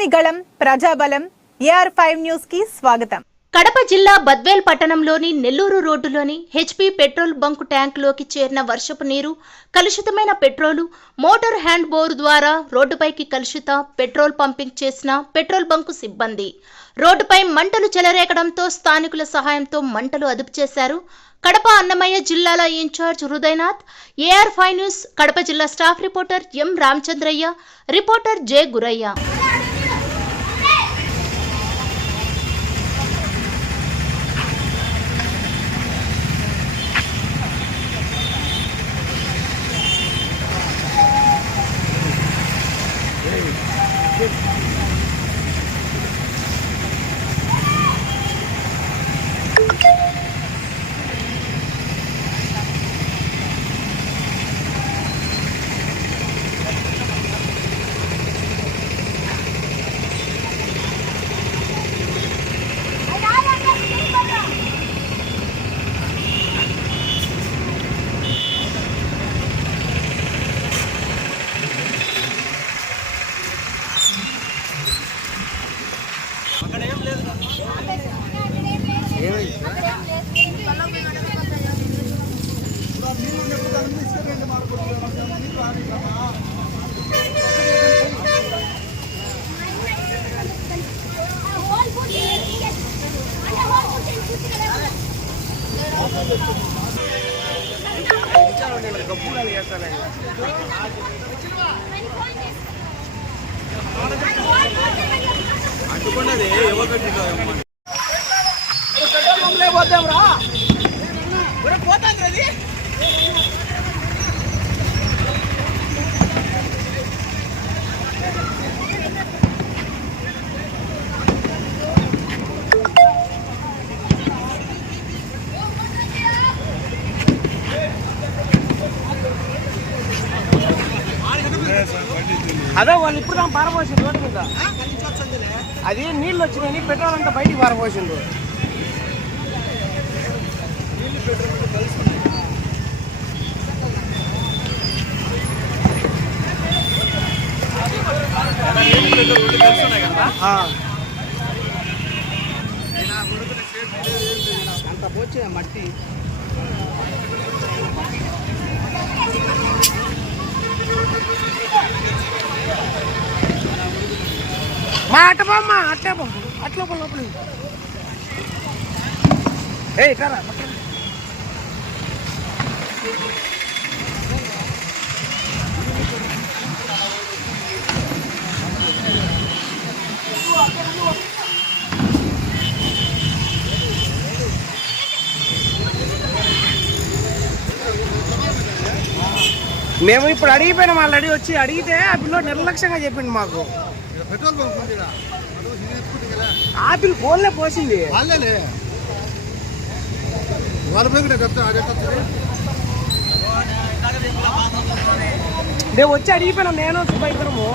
ప్రజని గళం ప్రజాబలం AR5 news కి స్వాగతం. కడప జిల్లా బద్వేల్ పట్టణంలోని నెల్లూరు రోడ్డులోని HP పెట్రోల్ బంకు ట్యాంకులోకి చేరిన వర్షపు నీరు, కలుషితమైన పెట్రోలు, మోటార్ హ్యాండ్ బోర్ ద్వారా రోడ్డుపైకి కలుషిత పెట్రోల్ పంపింగ్ చేసిన పెట్రోల్ బంకు సిబ్బంది రోడ్డుపై మంటలు చెలరేగడంతో స్థానికుల సహాయంతో మంటలు అదుపు చేశారు. కడప అన్నమయ్య జిల్లాల incharge Hridaynath, AR5 news Kadapa జిల్లా స్టాఫ్ రిపోర్టర్ ఎం రామచంద్రయ్య, రిపోర్టర్ జె గురయ్య. అదే వాళ్ళు ఇప్పుడు పారపోసింది రోడ్డు మీద, అది నీళ్ళు వచ్చినాయి, పెట్రోల్ అంతా బయటికి పారపోసిండు. అంత పోచే మట్టి మా అట్టబమ్మా అట్టే అట్లా లోపల కరా మేము ఇప్పుడు అడిగిపోయినాం, ఆల్రెడీ వచ్చి అడిగితే ఆ పిల్లలు నిర్లక్ష్యంగా చెప్పింది మాకు. ఆపిల్ ఫోన్లే పోసింది, నేను వచ్చి అడిగిపోయినా, నేను సుబ్బయ్యము.